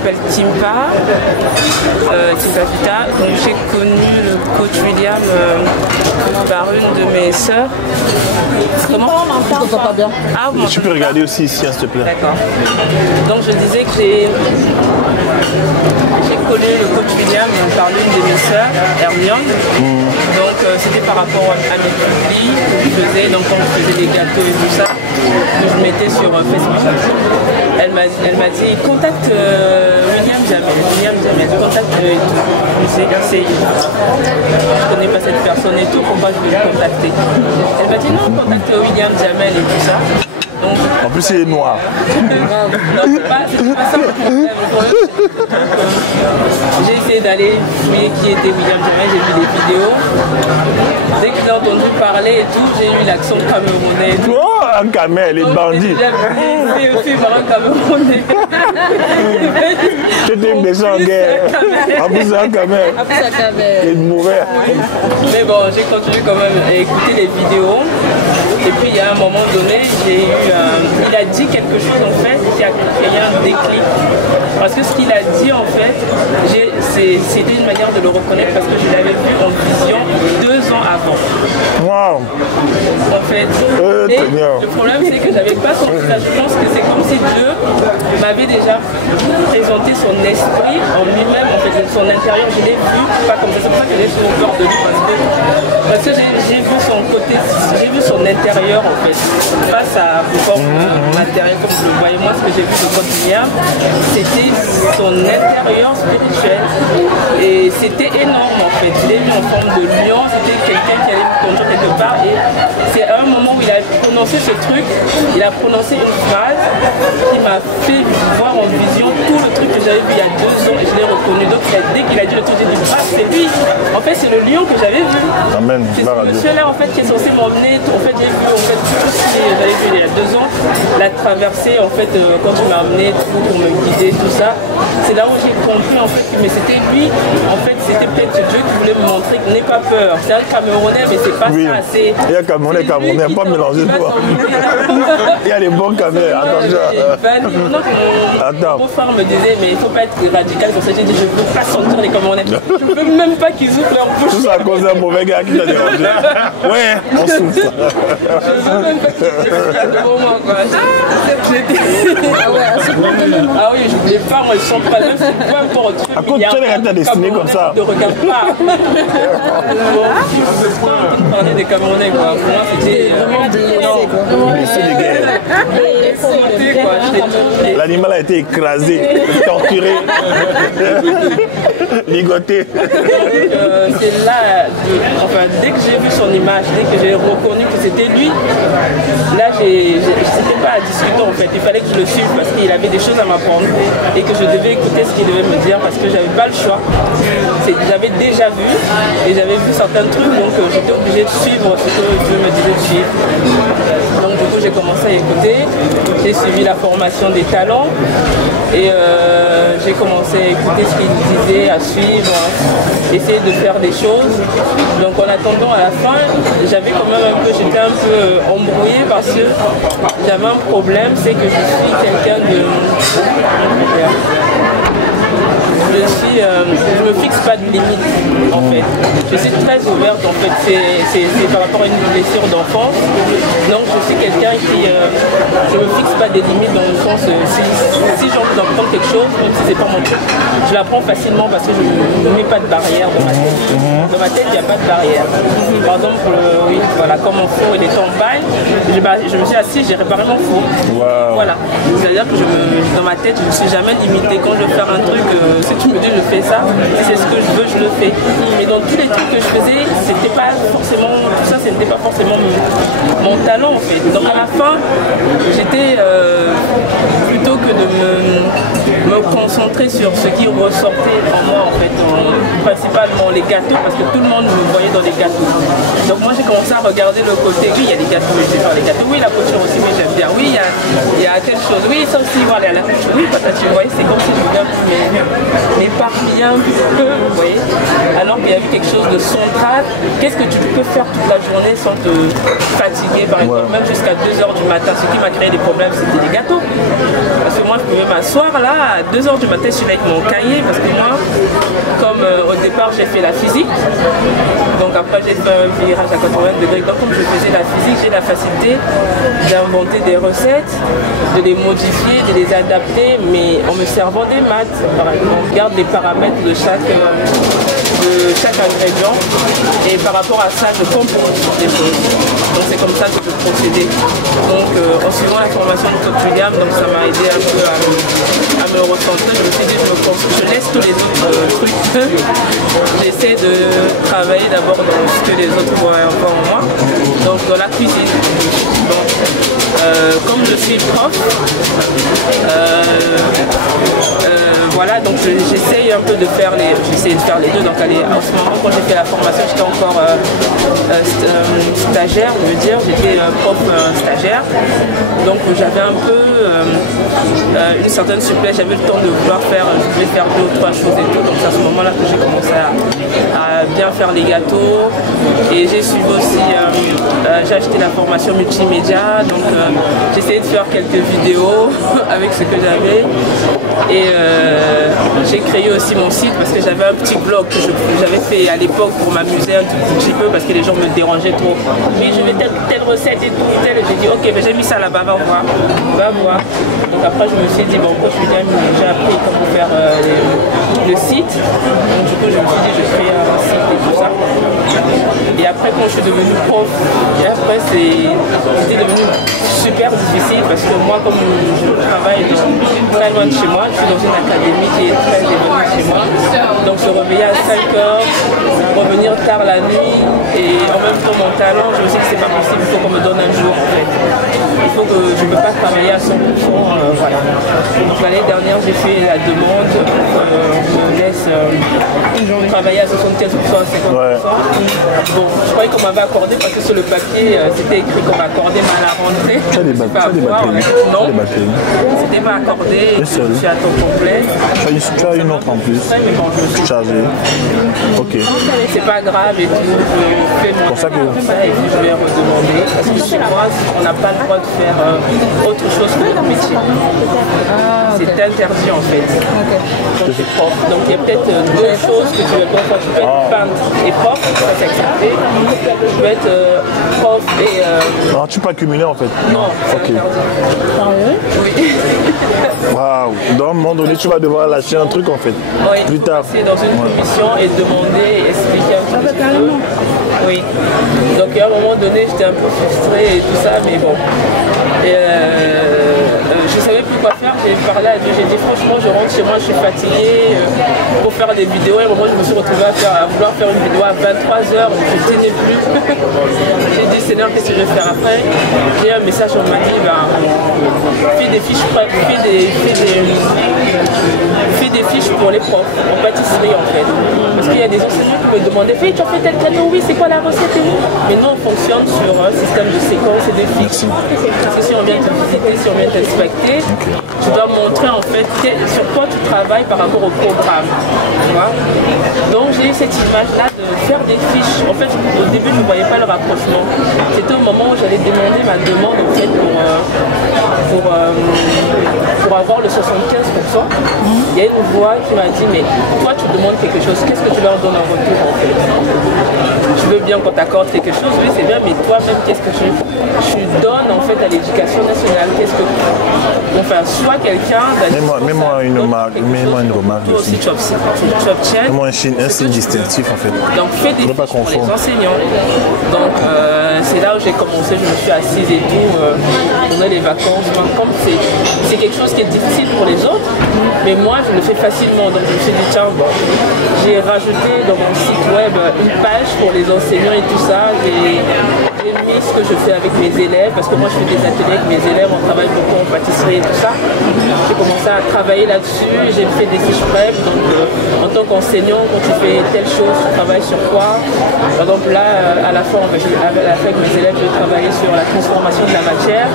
m'appelle Timpa, Timpa Vita. Donc j'ai connu le coach William par une de mes sœurs. Comment? Je t'entends pas bien. Ah, tu peux regarder aussi ici, s'il te plaît. D'accord. Donc je disais que j'ai connu le coach William par l'une de mes sœurs, Hermione. Donc c'était par rapport à mes publics que je faisais, donc quand je faisais des gâteaux et tout ça, que je mettais sur Facebook. Elle m'a dit contacte William Jamel, contacte et tout. Je connais pas cette personne et tout, pourquoi je vais le contacter? Elle m'a dit non, contacte William Jamel et tout ça. Donc, en plus, il est noir. Non, c'est pas ça le problème. J'ai essayé d'aller fouiller qui était William Jamel, j'ai vu des vidéos. Dès que j'ai entendu parler et tout, j'ai eu l'accent camerounais. Oh, un camel, les bandits. J'ai aussi par un camerounais. C'était une méchante en guerre. En plus, c'est un camel. En plus, un camel. Il est mauvais. Mais bon, j'ai continué quand même à écouter les vidéos. Et puis, il y a un moment donné, j'ai eu il a dit quelque chose en fait qui a créé un déclic. Parce que ce qu'il a dit en fait, c'était une manière de le reconnaître parce que je l'avais vu en vision 2 ans avant. Wow. En fait. Et le problème c'est que j'avais pas son visage. Je pense que c'est comme si Dieu m'avait déjà présenté son esprit en lui-même, en fait, son intérieur. Je l'ai vu, pas comme ça, c'est pour ça que j'ai souvent peur de lui parce que j'ai vu son côté, j'ai vu son intérieur en fait, face à l'intérieur comme je le voyais. Moi, ce que j'ai vu de William, c'était son intérieur spirituel et c'était énorme en fait. Je l'ai vu en forme de lion, c'était quelqu'un qui allait me conduire quelque part et c'est à un moment où il a prononcé ce truc, il a prononcé une phrase qui m'a fait voir en vision tout le truc que j'avais vu il y a 2 ans et je l'ai reconnu. Donc dès qu'il a dit le truc, j'ai dit ah c'est lui. En fait c'est le lion que j'avais vu. Amen. C'est ce monsieur-là en fait qui est censé m'emmener. En fait j'ai vu en fait tout ce que j'avais vu il y a 2 ans, la traversée en fait quand il m'a amené pour me guider tout ça. C'est là où j'ai compris en fait que mais c'était lui. En fait c'était peut-être Dieu qui voulait me montrer que n'aie pas peur. C'est un Camerounais mais c'est pas ça. C'est il y a Camerounais, pas mélanger toi. Il y a les bons Camerounais. Attends. Mon frère me disait mais il faut pas être radical comme ça. J'ai dit je veux pas sentir les Camerounais. Je veux même pas qu'ils ouvrent leur bouche. Tout ça à cause d'un mauvais gars qui t'a dérangé. Ouais, on souffre. Je veux même pas qu'ils ouvrent moi quoi. Ah oui, je voulais pas, moi je sens pas même peu importe. À cause de toi, il t'a destiné comme ça. Ne regarde pas. Je parlais des Camerounais quoi. Pour moi c'était vraiment blessé de guerre. L'animal a été écrasé, torturé, ligoté. C'est là, enfin, dès que j'ai vu son image, dès que j'ai reconnu que c'était lui, là, c'était pas à discuter en fait. Il fallait que je le suive parce qu'il avait des choses à m'apprendre et que je devais écouter ce qu'il devait me dire parce que j'avais pas le choix. J'avais déjà vu et j'avais vu certains trucs, donc j'étais obligée de suivre ce que Dieu me disait de suivre. Donc du coup, j'ai commencé à écouter, j'ai suivi la formation des talents et j'ai commencé à écouter ce qu'il disait, à suivre, essayer de faire des choses. Donc en attendant à la fin, j'avais quand même j'étais un peu embrouillée parce que j'avais un problème, c'est que je suis quelqu'un de... Je me fixe pas de limite en fait. Je suis très ouverte en fait. C'est par rapport à une blessure d'enfance. Donc je suis quelqu'un qui je me fixe pas des limites dans le sens si j'ai envie d'apprendre quelque chose, même si c'est pas mon truc, je l'apprends facilement parce que je ne mets pas de barrière dans ma tête. Dans ma tête il n'y a pas de barrière. Par exemple, oui, voilà, comme mon four il est en panne, je me suis assis, j'ai réparé mon four. Wow. Voilà. C'est-à-dire que dans ma tête je ne suis jamais limitée. Quand je veux faire un truc, si tu me dis je fais ça, si c'est ce que je veux, je le fais. Et dans tous les trucs que je faisais, c'était pas forcément, tout ça, c'était pas forcément mon talent en fait. Donc à la fin, j'étais plutôt que de me concentrer sur ce qui ressortait en moi en fait, principalement les gâteaux, parce que tout le monde me voyait dans les gâteaux. Donc moi j'ai commencé à regarder le côté, oui il y a des gâteaux, je sais faire les gâteaux, oui la couture aussi, mais j'aime bien, oui il y a telle chose, oui ça aussi, voilà, oui patati, vous voyez, c'est comme si je un peu m'éparpiller un peu, vous voyez. Alors qu'il y avait quelque chose de central. Qu'est-ce que tu peux faire toute la journée sans te fatiguer, par exemple, même jusqu'à 2h du matin. Ce qui m'a créé des problèmes, c'était les gâteaux. Parce que moi, je pouvais m'asseoir là, à 2h du matin, je suis avec mon cahier, parce que moi, comme au départ, j'ai fait la physique, donc après, j'ai fait un virage à 80 degrés. Donc, comme je faisais la physique, j'ai la facilité d'inventer des recettes, de les modifier, de les adapter, mais en me servant des maths, par exemple. On regarde les paramètres de chaque ingrédient et par rapport à ça, je compose des choses. Donc c'est comme ça que je procédais. Donc en suivant la formation de Top William, donc ça m'a aidé un peu à me recentrer. Je me suis dit, je laisse tous les autres trucs. J'essaie de travailler d'abord dans ce que les autres voient encore en moi. Donc dans la cuisine. Donc, comme je suis prof, voilà, donc j'essaye un peu de faire les deux. Donc allez, en ce moment, quand j'ai fait la formation, j'étais encore stagiaire, je veux dire, j'étais prof stagiaire. Donc j'avais un peu une certaine souplesse, j'avais le temps de vouloir faire, je voulais faire 2 ou 3 choses et tout. Donc c'est à ce moment-là que j'ai commencé à bien faire les gâteaux. Et j'ai suivi aussi, j'ai acheté la formation multimédia, donc j'ai essayé de faire quelques vidéos avec ce que j'avais. Et j'ai créé aussi mon site parce que j'avais un petit blog que j'avais fait à l'époque pour m'amuser un tout petit peu parce que les gens me dérangeaient trop. Oui, je vais telle recette et tout, telle. Et j'ai dit, ok, mais j'ai mis ça là-bas, va voir. Donc après, je me suis dit, bon, quand j'ai appris comment faire le site. Donc du coup, je me suis dit, je crée un site et tout ça. Et après, quand je suis devenue prof, et après, c'était devenu super difficile parce que moi, comme je travaille très loin de chez moi, je suis dans une académie qui est très éloignée de chez moi. Donc se réveiller à 5h, revenir tard la nuit et en même temps mon talent, je me dis que c'est pas possible, il faut qu'on me donne un jour en fait. Il faut que je ne peux pas travailler à 100%. Voilà. Donc l'année dernière, j'ai fait la demande, on me laisse travailler à 75% à 50%. Bon, je croyais qu'on m'avait accordé parce que sur le papier, c'était écrit qu'on m'accordait mal à rentrer. Non, c'était pas accordé, je suis à temps complet. Tu as une offre en plus. Mais bon, je suis chargé. Ok. C'est pas grave et tout. Je fais mon travail et puis je vais redemander. Parce que chez moi, on n'a pas le droit de faire autre chose que notre métier. C'est interdit en fait. Quand tu es prof. Donc il y a peut-être 2 choses que tu veux pas faire. Tu peux être peintre et prof, ça c'est accepté. Tu peux être prof et. Non, tu peux pas cumuler en fait. Non, c'est interdit. Oui. Waouh. Donc à un moment donné, tu vas devoir lâcher un truc en fait. Oui, plus tard. Passer dans une commission et demander et expliquer un petit peu. Oui. Donc à un moment donné, j'étais un peu frustrée et tout ça, mais bon. Et, je ne savais plus quoi faire, j'ai parlé à Dieu, j'ai dit franchement je rentre chez moi, je suis fatiguée pour faire des vidéos et à un moment je me suis retrouvée à vouloir faire une vidéo à 23h, je ne tenais plus. J'ai dit Seigneur, qu'est-ce que je vais faire après? J'ai eu un message, on m'a dit fais des fiches prêtes, fais des fiches pour les profs en pâtisserie en fait. Parce qu'il y a des enseignants qui peuvent demander tu as fait tel gâteau, oui c'est quoi la recette et tout. Mais nous on fonctionne sur un système de séquence et de fiches. Parce que si on vient te visiter, si on vient t'inspecter, tu dois montrer en fait sur quoi tu travailles par rapport au programme. Tu vois. Donc j'ai eu cette image-là de faire des fiches. En fait, au début, je ne voyais pas le rapprochement. C'était au moment où j'allais demander ma demande en fait, pour avoir le 75%. Il y a une voix qui m'a dit, mais toi tu demandes quelque chose, qu'est-ce que tu leur donnes en retour en fait? Je veux bien qu'on t'accorde quelque chose, oui c'est bien, mais toi-même qu'est-ce que tu donnes en fait à l'éducation nationale? Qu'est-ce que enfin, soit quelqu'un... Mets-moi une remarque aussi. Tu obtiens. Mets-moi un signe distinctif en fait. Donc fais des fiches pour les enseignants. Donc c'est là où j'ai commencé, je me suis assise et tout, on a les vacances. Comme c'est quelque chose qui est difficile pour les autres, mais moi je le fais facilement. Donc je me suis dit tiens, bon, j'ai rajouté dans mon site web une page pour les enseignants et tout ça. j'ai mis ce que je fais avec mes élèves, parce que moi je fais des ateliers avec mes élèves, on travaille beaucoup en pâtisserie et tout ça. J'ai commencé à travailler là-dessus, j'ai fait des fiches prep, donc en tant qu'enseignant, quand tu fais telle chose, tu travailles sur quoi. Par exemple là, à la fin, avec mes élèves, je travaillais sur la transformation de la matière.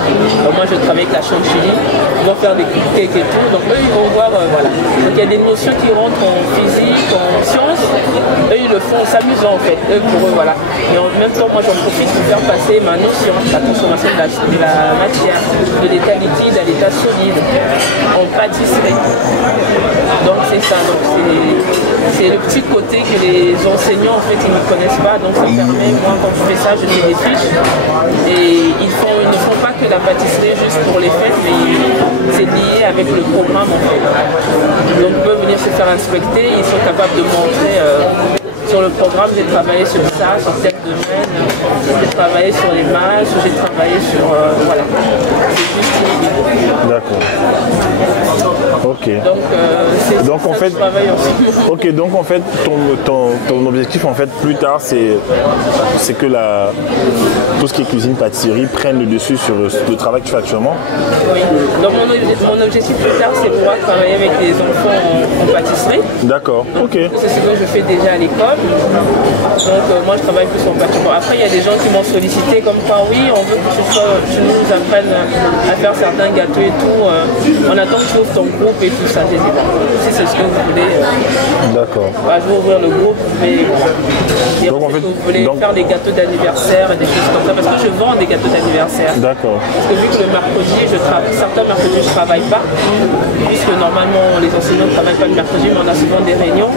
Moi je travaille avec la chantilly, ils vont faire des cupcakes et tout, donc eux ils vont voir, voilà. Donc il y a des notions qui rentrent en physique, en sciences, eux ils le font en s'amusant en fait, eux pour eux voilà. Et en même temps moi j'en profite pour faire passer ma notion, la transformation de la matière, de l'état liquide à l'état solide, en pâtisserie. Donc c'est ça, donc c'est le petit côté que les enseignants en fait ils ne connaissent pas, donc ça permet, moi quand je fais ça, je fais des fiches et ils ne font pas que la pâtisserie juste pour les fêtes, mais c'est lié avec le programme en fait. Donc ils peuvent venir se faire inspecter, ils sont capables de montrer sur le programme, j'ai travaillé sur ça, sur tel domaine, j'ai travaillé sur les masses, j'ai travaillé sur... voilà. C'est juste une... D'accord. Ok. Donc en fait, ok, donc en fait, ton objectif en fait plus tard, c'est que tout ce qui est cuisine, pâtisserie prenne le dessus sur le travail que tu fais actuellement. Oui. Donc mon objectif plus tard, c'est pouvoir travailler avec les enfants en pâtisserie. D'accord. Ok. C'est ce que je fais déjà à l'école. Donc moi je travaille plus en pâtisserie. Après il y a des gens qui m'ont sollicité comme quoi oui, on veut que tu nous apprennes à faire certains gâteaux et tout. On attend que tu ouvres ton groupe et tout ça. J'ai dit bon, si c'est ce que vous voulez. D'accord. Bah, je vais ouvrir le groupe, mais donc en fait, vous voulez faire des gâteaux d'anniversaire et des choses comme ça, parce que je vends des gâteaux d'anniversaire. D'accord. Parce que vu que le mercredi, certains mercredis je ne travaille pas, puisque normalement les enseignants ne travaillent pas le mercredi, mais on a souvent des réunions.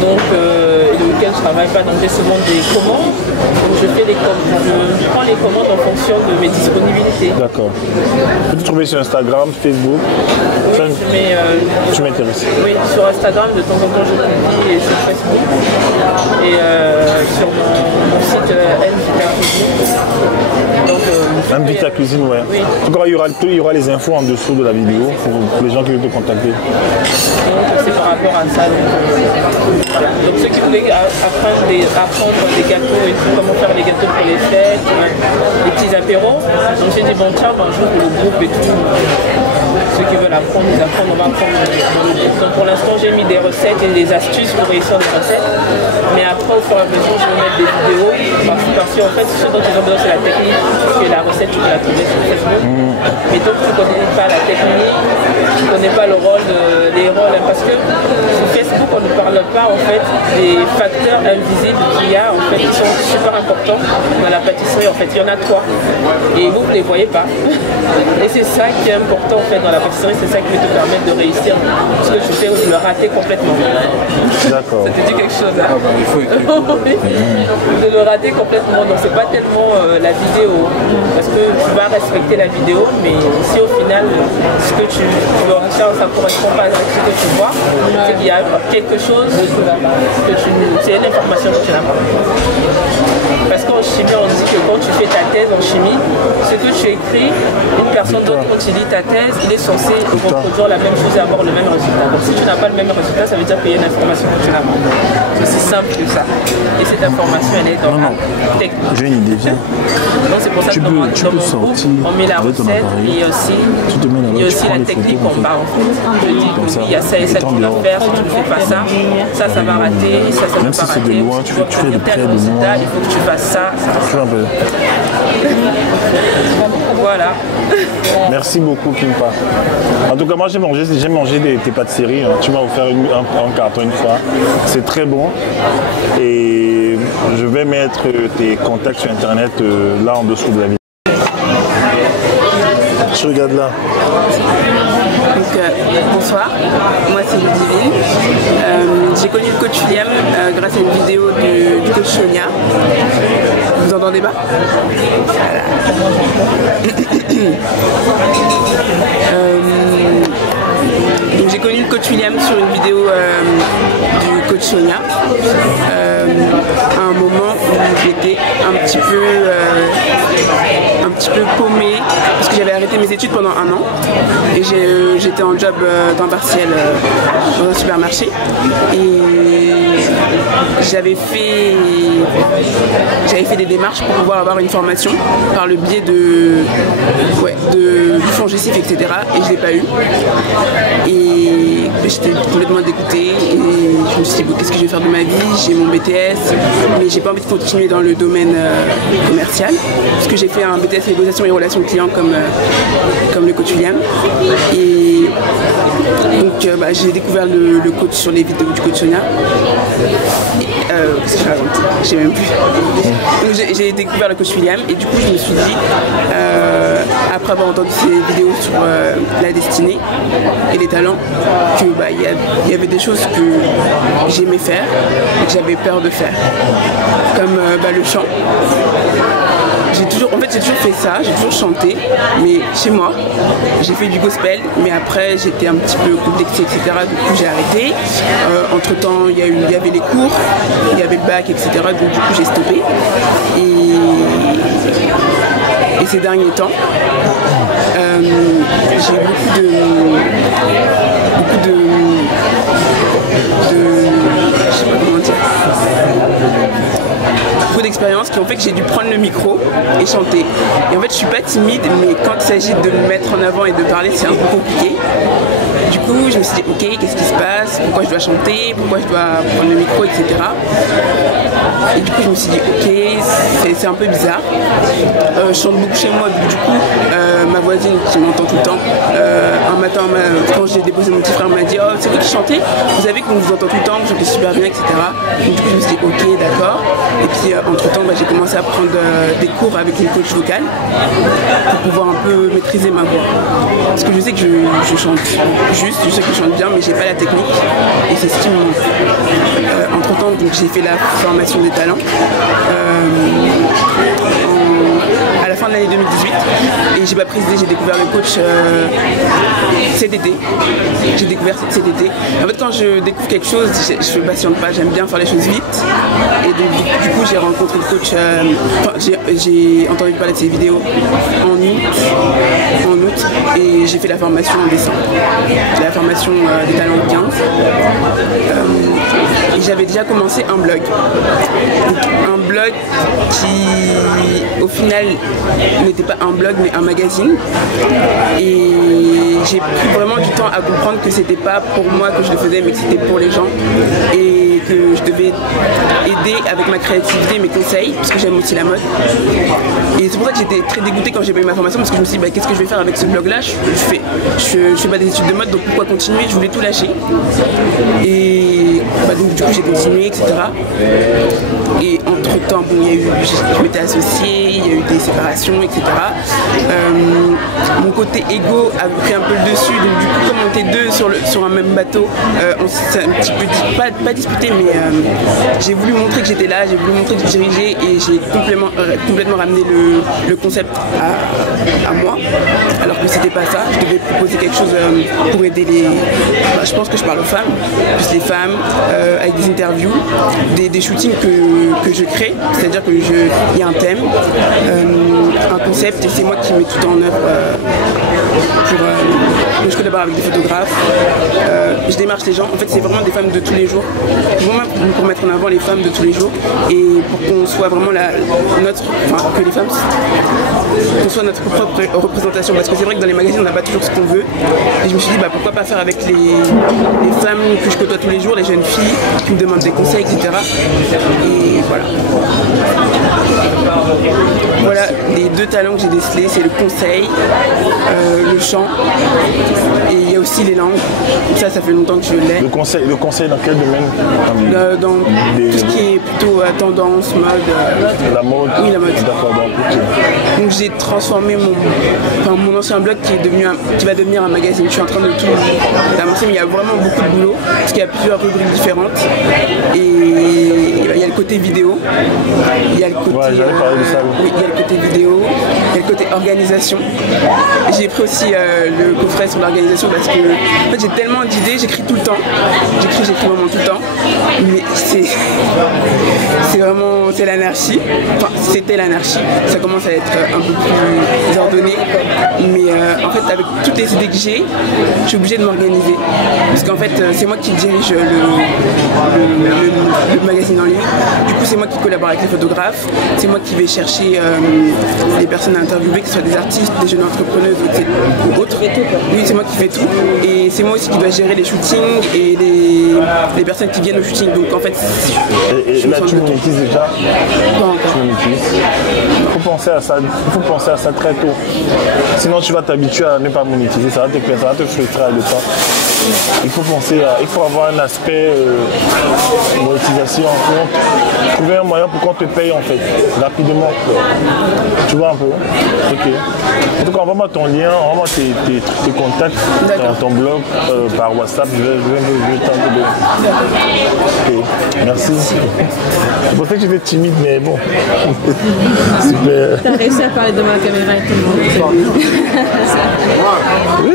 Donc le week-end je ne travaille pas, donc j'ai souvent des commandes. Donc je prends les commandes en fonction de mes disponibilités. D'accord. Tu peux te trouver sur Instagram, Facebook. Oui, tu m'intéresses. Oui, sur Instagram de temps en temps je publie et sur Facebook. Et sur mon site Mvita Cuisine. Donc, Mvita Cuisine, ouais. Oui. En tout cas, il y aura les infos en dessous de la vidéo pour les gens qui veulent te contacter. Donc c'est par rapport à ça. Voilà. Donc ceux qui voulaient apprendre des gâteaux et tout, comment faire des gâteaux pour les fêtes, les petits apéros, je me suis dit bon tiens, j'ouvre le groupe et tout. Ceux qui veulent apprendre, on va apprendre dans le groupe. Donc pour l'instant j'ai mis des recettes et des astuces pour réussir des recettes. Mais après au fur et à mesure je vais mettre des vidéos parce qu'en fait ce dont ils ont besoin c'est la technique. Parce que la recette tu peux la trouver sur Facebook. Mais donc tu ne connais pas la technique, tu ne connais pas les rôles. Parce que sur Facebook on ne parle pas en fait des facteurs invisibles qu'il y a en fait qui sont super importants dans la pâtisserie. En fait il y en a 3 et vous ne les voyez pas. Et c'est ça qui est important en fait dans la pâtisserie, c'est ça qui va te permettre de réussir ce que tu fais ou de le rater complètement. D'accord. Ça te dit quelque chose, hein? Ah bah, il faut écrire. De le rater complètement, donc c'est pas tellement la vidéo, parce que tu vas respecter la vidéo, mais si au final ce que tu veux en faire, ça ne correspond pas à ce que tu vois, c'est qu'il y a quelque chose c'est une information que tu n'as pas. Parce qu'en chimie, on dit que quand tu fais ta thèse en chimie, ce que tu écris, une personne d'autre, quand il lit ta thèse, il est censé reproduire la même chose et avoir le même résultat. Donc si tu n'as pas le même résultat, ça veut dire qu'il y a une information que tu n'as pas. C'est aussi simple que ça. Et cette information, elle est dans la technique. J'ai une idée, viens. Donc c'est pour ça que dans mon groupe, on met la recette et aussi, il y a aussi la technique en bas en fait. Je dis que oui, il y a ça et ça que tu dois faire, si tu ne fais pas ça, ça va rater, ça va pas rater. Tu fais de près, de loin. Il faut que tu fasses ça. Voilà. Merci beaucoup Kimpa. En tout cas moi j'ai mangé tes pâtisseries, hein. Tu m'as offert un carton une fois. C'est très bon. Et je vais mettre tes contacts sur internet là en dessous de la vidéo. Je regarde là. Donc, bonsoir, moi c'est Ludivine. J'ai connu le coach William grâce à une vidéo du coach Sonia. Vous entendez pas? Voilà. Donc j'ai connu le coach William sur une vidéo du coach Sonia. À un moment où j'étais un petit peu paumée parce que j'avais arrêté mes études pendant 1 an et j'étais en job temps partiel dans un supermarché et j'avais fait des démarches pour pouvoir avoir une formation par le biais du fonds GESIF, etc. Et je ne l'ai pas eu. Et j'étais complètement dégoûtée et je me suis dit bon, qu'est-ce que je vais faire de ma vie? J'ai mon BTS, mais j'ai pas envie de continuer dans le domaine commercial, parce que j'ai fait un BTS négociation et relations clients comme le coach William. Et donc j'ai découvert le coach sur les vidéos du coach Sonia. Qu'est-ce que je raconte? Je sais même plus. Donc j'ai découvert le coach William et du coup je me suis dit, après avoir entendu ces vidéos sur la destinée et les talents, que il y avait des choses que j'aimais faire et que j'avais peur de faire, comme le chant. J'ai toujours fait ça, j'ai toujours chanté, mais chez moi, j'ai fait du gospel, mais après j'étais un petit peu complexée, etc. Du coup j'ai arrêté. Entre temps, il y avait les cours, il y avait le bac, etc. Donc du coup j'ai stoppé. Et ces derniers temps, j'ai eu beaucoup de je sais pas comment dire. Beaucoup d'expériences qui ont fait que j'ai dû prendre le micro et chanter. Et en fait, je suis pas timide, mais quand il s'agit de me mettre en avant et de parler, c'est un peu compliqué. Du coup, je me suis dit, ok, qu'est-ce qui se passe? Pourquoi je dois chanter? Pourquoi je dois prendre le micro, etc. Et du coup, je me suis dit, ok, c'est un peu bizarre. Je chante beaucoup chez moi, du coup, ma voisine qui m'entend tout le temps, un matin, quand j'ai déposé mon petit frère, m'a dit, oh, c'est vous qui chantez? Vous savez qu'on vous entend tout le temps, vous chantez super bien, etc. Donc, du coup, je me suis dit, ok, d'accord. Et puis, entre-temps, j'ai commencé à prendre des cours avec une coach vocale pour pouvoir un peu maîtriser ma voix. Parce que je sais que je chante juste, je sais que je chante bien, mais j'ai pas la technique. Et c'est ce qui me manque. Entre-temps, j'ai fait la formation des talents à la fin de l'année 2018. Et j'ai pas précisé, j'ai découvert le coach cet été. J'ai découvert cet été. En fait, quand je découvre quelque chose, je ne patiente pas, j'aime bien faire les choses vite. Et donc, du coup, j'ai rencontré le coach, j'ai entendu parler de ses vidéos en août, et j'ai fait la formation en décembre. La formation des talents de 15. Et j'avais déjà commencé un blog. Donc, un blog qui, au final, n'était pas un blog, mais un magazine. Et j'ai pris vraiment du temps à comprendre que c'était pas pour moi que je le faisais, mais que c'était pour les gens. Et que je devais aider avec ma créativité, mes conseils, parce que j'aime aussi la mode. Et c'est pour ça que j'étais très dégoûtée quand j'ai pas eu ma formation, parce que je me suis dit, qu'est-ce que je vais faire avec ce blog-là? Je fais pas des études de mode, donc pourquoi continuer? Je voulais tout lâcher. Et donc, du coup, j'ai continué, etc. Et entre-temps, je m'étais associée, il y a eu des séparations, etc. Mon côté égo a pris un peu le dessus, donc du coup, comme on était deux sur un même bateau, on s'est un petit peu pas disputé, mais j'ai voulu montrer que j'étais là, j'ai voulu montrer que je dirigeais, et j'ai complètement ramené le concept à moi, alors que c'était pas ça. Je devais proposer quelque chose pour aider je pense que je parle aux femmes, plus les femmes, avec des interviews, des shootings que je crée, c'est-à-dire qu'il y a un thème, un concept, et c'est moi qui mets tout en œuvre je collabore avec des photographes, je démarche les gens. En fait, c'est vraiment des femmes de tous les jours, vraiment pour mettre en avant les femmes de tous les jours, et pour qu'on soit vraiment que les femmes, qu'on soit notre propre représentation, parce que c'est vrai que dans les magazines on n'a pas toujours ce qu'on veut. Et je me suis dit pourquoi pas faire avec les femmes que je côtoie tous les jours, les jeunes filles qui me demandent des conseils, etc. Et voilà. Voilà les deux talents que j'ai décelés, c'est le conseil, le chant, et il y a aussi les langues. Ça fait longtemps que je l'ai. Le conseil dans quel domaine? Dans tout ce qui est plutôt tendance, mode. La mode? Oui, la mode. D'accord, donc j'ai transformé mon ancien blog qui va devenir un magazine. Je suis en train de tout avancer, mais il y a vraiment beaucoup de boulot, parce qu'il y a plusieurs rubriques différentes. Et il y a le côté vidéo, il y a le côté, j'allais parler de ça. Oui, il y a le côté vidéo, il y a le côté organisation. J'ai pris aussi le coffret sur l'organisation, parce que en fait, j'ai tellement d'idées, j'écris tout le temps. J'écris vraiment tout le temps. Mais c'est l'anarchie. Enfin, c'était l'anarchie. Ça commence à être un peu plus ordonné. Mais en fait, avec toutes les idées que j'ai, je suis obligée de m'organiser. Parce qu'en fait, c'est moi qui dirige le magazine en ligne. Du coup, c'est moi qui collabore avec les photographes. C'est moi qui vais chercher les personnes à interviewer, que ce soit des artistes, des jeunes entrepreneuses ou autres. Oui, c'est moi qui fais tout. Et c'est moi aussi qui dois gérer les shootings et les personnes qui viennent au shooting. Donc en fait, et là tu monétises déjà? Pas encore. Tu monétises. Il faut penser à ça très tôt. Sinon tu vas t'habituer à ne pas monétiser, ça va te frustrer avec le temps. Il faut avoir un aspect monétisation en compte. Trouver un moyen pour qu'on te paye en fait, rapidement. Tu vois un peu? Ok. En tout cas, envoie-moi ton lien, envoie-moi tes contacts dans ton blog par WhatsApp. Je vais t'envoyer. Ok, merci. Je pensais que j'étais timide, mais bon. Super. T'as réussi à parler devant la caméra et tout le monde. Oui.